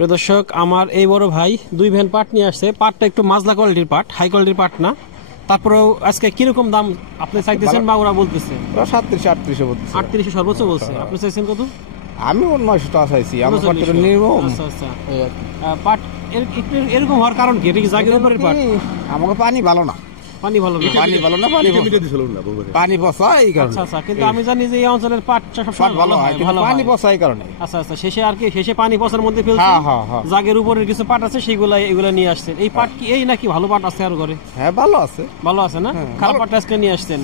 প্রিয় দর্শক, আমার এই বড় ভাই 2 ভ্যান পাট নিয়ে আসছে। পাটটা একটু মাজলা কোয়ালিটির পাট, হাই কোয়ালিটির পাট না। তারপরেও আজকে কিরকম দাম আপনি চাইতেছেন বা ওরা বলতেছে? 37-38 বলতেছে। 38 সর্বোচ্চ বলছে। আপনি চাইছেন কত? আমি 900 টাকা চাইছি। আমার পাটটা নিব। আচ্ছা আচ্ছা। পাট এরকম হওয়ার কারণ কি? এটা কি জায়গার উপরের পাট? আমাকে পানি ভালো না। পানি ভালো না, পানি পচা এই কারণে। আচ্ছা আচ্ছা। কিন্তু আমি জানি যে এই অঞ্চলের পাট সবসময় ভালো হয়, পানি পচা এই কারণে। আচ্ছা আচ্ছা। শেষে আর কি, শেষে পানি পচার মধ্যে ফেলছে। জাগের উপরের কিছু পাট আছে, এগুলা নিয়ে আসছেন। এই পাট কি এই নাকি ভালো পাট আছে আর ঘরে? হ্যাঁ, ভালো আছে। ভালো আছে না? খারাপ পাট আজকে নিয়ে আসছেন?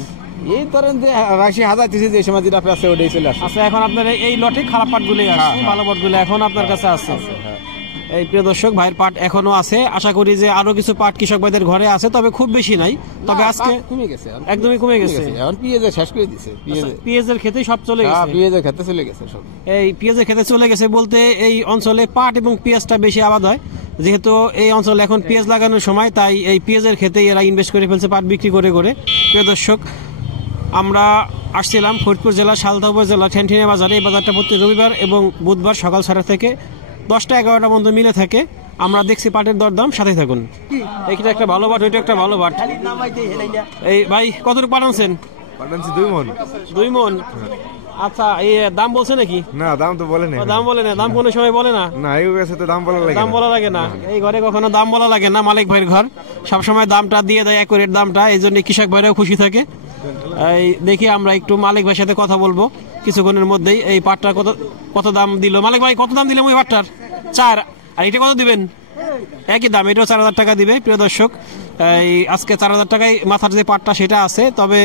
এই ধরেন যে রাশি হাজার দিয়েছে, যে সময় যেটা আছে ওটাই চলে আসে। আচ্ছা, এখন আপনার এই লটে খারাপ পাটগুলোই আছে, ভালো পাটগুলো এখন আপনার কাছে আছে। এই প্রিয় দর্শক, ভাইয়ের পাট এখনো আছে। আশা করি যে আরো কিছু পাট কৃষক ভাইদের ঘরে আছে, তবে খুব বেশি নাই। তবে আজকে কমে গেছে, একদমই কমে গেছে। এখন পেঁয়াজের শেষ করে দিয়েছে। পেঁয়াজের খেতে সব চলে গেছে। পেঁয়াজের খেতে চলে গেছে সব। এই পেঁয়াজের খেতে চলে গেছে বলতে এই অঞ্চলে পাট এবং পেঁয়াজটা বেশি আবাদ হয়। যেহেতু এই অঞ্চলে এখন পেঁয়াজ লাগানোর সময়, তাই এই পেঁয়াজের খেতে এরা ইনভেস্ট করে ফেলছে পাট বিক্রি করে করে। প্রিয় দর্শক, আমরা আসছিলাম ফরিদপুর জেলা সালদা উপজেলা ঠেনঠিনা বাজারে। এই বাজারটা প্রতি রবিবার এবং বুধবার সকাল 6টা থেকে 10টা-11টা পর্যন্ত মিলে থাকে। আমরা দেখছি পাটের দরদাম, সাথে থাকুন। এইটা একটা ভালো পাট, ওইটা একটা ভালো পাট। এই ভাই কতটুকু পাট আনছেন? 2 মণ। 2 মণ। আচ্ছা, এই দাম বলছে নাকি? না, দাম তো বলে না। দাম বলে না? দাম কোনো সময় বলে না? না, এই কাছে তো দাম বলা লাগে। দাম বলা লাগে না। এই ঘরে কখনো দাম বলা লাগে না। মালিক ভাইয়ের ঘর, সবসময় দামটা দিয়ে দেয়, একুরেট দামটা। এই জন্য কৃষক ভাইরাও খুশি থাকে। এই দেখি আমরা একটু মালিক ভাইয়ের সাথে কথা বলবো কিছুক্ষণের মধ্যেই। এই পাটটা কত দাম দিল মালিক ভাই? কত দাম দিলাম ওই পাটটার? 4। আর এটা কত দিবেন? একই দাম, এটাও 4000 টাকা দিবে। প্রিয় দর্শক, এই আজকে 4000 টাকায় মাথার যে পাটটা সেটা আছে, তবে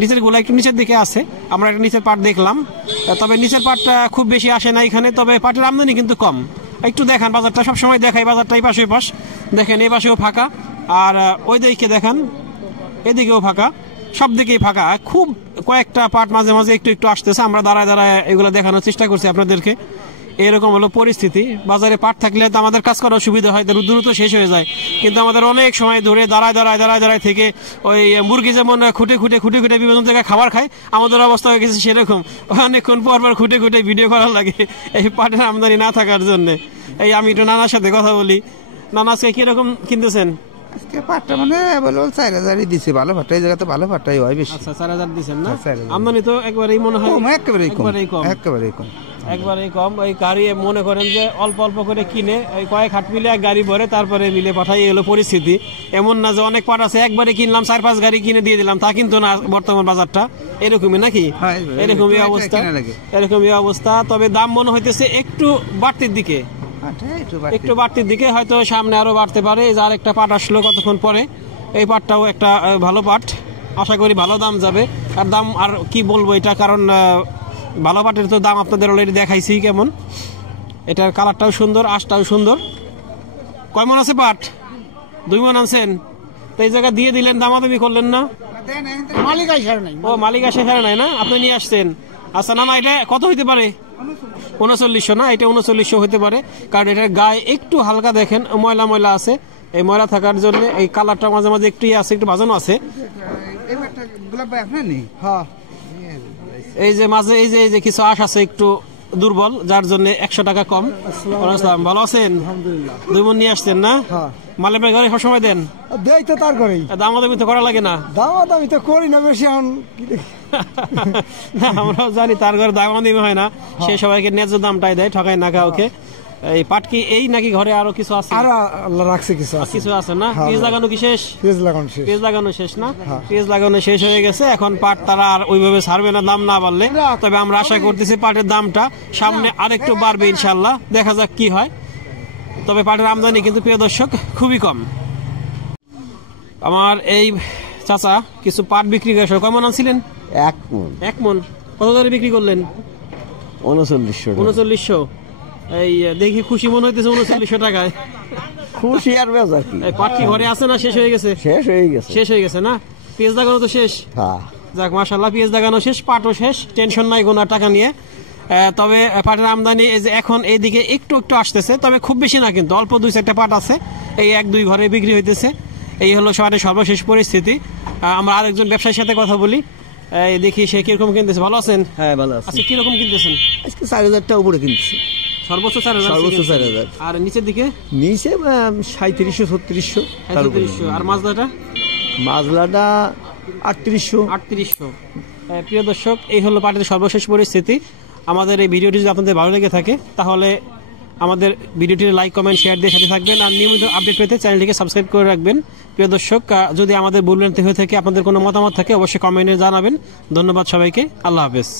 নিচের গুলা একটু নিচের দিকে আছে। আমরা একটা নিচের পাট দেখলাম, তবে নিচের পাটটা খুব বেশি আসে না এখানে। তবে পাটের আমদানি কিন্তু কম। একটু দেখান বাজারটা, সবসময় দেখাই বাজারটা। এই পাশে পাশ দেখেন, এই পাশেও ফাঁকা, আর ওই দিকে দেখান, এদিকেও ফাঁকা, সব দিকেই ফাঁকা। খুব কয়েকটা পাট মাঝে মাঝে একটু একটু আসতেছে। আমরা দাঁড়ায় দাঁড়ায় এগুলো দেখানোর চেষ্টা করছি আপনাদেরকে। এরকম হলো পরিস্থিতি। বাজারে পাট থাকলে তো আমাদের কাজ করার সুবিধা হয়, দ্রুত শেষ হয়ে যায়। কিন্তু আমাদের অনেক সময় ধরে দাঁড়ায় থেকে ওই মুরগি যেমন খুঁটে বিভিন্ন জায়গায় খাবার খায়, আমাদের অবস্থা হয়ে গেছে সেরকম। অনেকক্ষণ পর খুঁটে ভিডিও করার লাগে এই পাটের আমদানি না থাকার জন্য। এই আমি একটু নানার সাথে কথা বলি। নানা, আজকে কিরকম কিনতেছেন? আজকে পাটটা মানে বলো 4000 দিছে। ভালো পাটটা এই জায়গাতে, ভালো পাটটাই হয় বেশি। আচ্ছা, 4000 দিবেন না? আমদানি তো একবারেই মনে হয় একেবারেই কম। একবারেই কম। ওই গাড়ি মনে করেন যে অল্প অল্প করে কিনে ওই কয়েক হাট মিলে এক গাড়ি ভরে তারপরে মিলে পাঠাই, এলো পরিস্থিতি। এমন না যে অনেক পাট আছে একবারে কিনলাম 4-5 গাড়ি কিনে দিয়ে দিলাম, তা কিন্তু না। বর্তমান বাজারটা এরকমই নাকি? এরকমই অবস্থা। তবে দাম মনে হইতেছে একটু বাড়তির দিকে, হয়তো সামনে আরো বাড়তে পারে। যার একটা পাট আসলো কতক্ষণ পরে, এই পাটটাও একটা ভালো পাট। আশা করি ভালো দাম যাবে। আর দাম আর কি বলবো এটা, কারণ ভালো পাটের তো দাম আপনাদের অলরেডি দেখাইছি কেমন। এটার কালারটাও সুন্দর, আঁশটাও সুন্দর। কয় মণ আছে পাট? 2 মণ আনছেন। তো এই জায়গা দিয়ে দিলেন, দামাদামি করলেন না? মালিক আসার নাই। ও, মালিক আসে নাই না, আপনি নিয়ে আসছেন। আচ্ছা, না এটা কত হইতে পারে? 3900 না? এটা 3900 হতে পারে, কারণ এটার গায়ে একটু হালকা দেখেন ময়লা আছে। এই ময়লা থাকার জন্য এই কালারটা মাঝে মাঝে একটু আছে, একটু ভাজানো আছে। এই যে মাঝে এই যে কিছু আঁশ আছে একটু দুর্বল, যার জন্য 100 টাকা কম। ভালো আছেন? 2 মণ নিয়ে আসছেন না? মালিক ভাই ঘরে সবসময় দেন? দেই তো, তার ঘরেই। দামাদামি তো করা লাগে না? দামাদামি তো করি না বেশি। আমরাও জানি তার ঘরে দামাদামি হয় না, সে সবাইকে ন্যায্য দামটাই দেয়, ঠকায় না কাউকে। এই পাট কি এই নাকি ঘরে আরো কিছু আছে? আর আল্লাহ রাখছে কিছু আছে না? পেঁয়াজ লাগানো কি শেষ? পেঁয়াজ লাগানো শেষ না? পেঁয়াজ লাগানো শেষ হয়ে গেছে। এখন পাট তারা আর ওইভাবে ছাড়বে না দাম না বাড়লে। তবে আমরা আশা করতেছি পাটের দামটা সামনে আরেকটু বাড়বে ইনশাল্লাহ। দেখা যাক কি হয়। তবে পাটের আমদানি কিন্তু প্রিয় দর্শক খুবই কম। আমার এই চাচা কিছু পাট বিক্রি করে, কেমন আনছিলেন? 1 মণ। কত দরে বিক্রি করলেন? 3900। এই দেখি খুশি মনে হইতেছে 3900 টাকায়। খুশি আর বেজার কি? পাট কি ঘরে আছে না শেষ হয়ে গেছে? শেষ হয়ে গেছে না? পেঁয়াজ লাগানো তো শেষ? যাক মাশাআল্লাহ, পেঁয়াজ লাগানো শেষ, পাটও শেষ। টেনশন নাই কোনো টাকা নিয়ে। তবে পাটের আমদানি এই যে এখন এইদিকে একটু আসতেছে, তবে খুব বেশি না, কিন্তু অল্প 2-4টা পাট আছে, এই 1-2 ঘরে বিক্রি হইতেছে। এই হলো শহরের সর্বশেষ পরিস্থিতি। আমরা আরেকজন ব্যবসায়ীর সাথে কথা বলি, দেখি সে কিরকম কিনতেছে। ভালো আছেন? হ্যাঁ, ভালো আছি। আচ্ছা, কিরকম কিনতেছেন? আজকে 4000 টাকা উপরে কিনতেছি। সর্বোচ্চ 4000 সর্বোচ্চ 4000। আর নিচের দিকে নিচে 3700 3600 তার উপরে। 3500। আর মাজদাটা মাজলাটা 3800। 3800। প্রিয় দর্শক, এই হলো পাটের সর্বশেষ পরিস্থিতি। আমাদের এই ভিডিওটি যদি আপনাদের ভালো লেগে থাকে তাহলে আমাদের ভিডিওটি লাইক কমেন্ট শেয়ার দিয়ে সাথে থাকবেন, আর নিয়মিত আপডেট পেতে চ্যানেলটিকে সাবস্ক্রাইব করে রাখবেন। প্রিয় দর্শক, যদি আমাদের ভুল ভ্রান্তি হয়ে থাকে, আপনাদের কোনো মতামত থাকে, অবশ্যই কমেন্টে জানাবেন। ধন্যবাদ সবাইকে, আল্লাহ হাফেজ।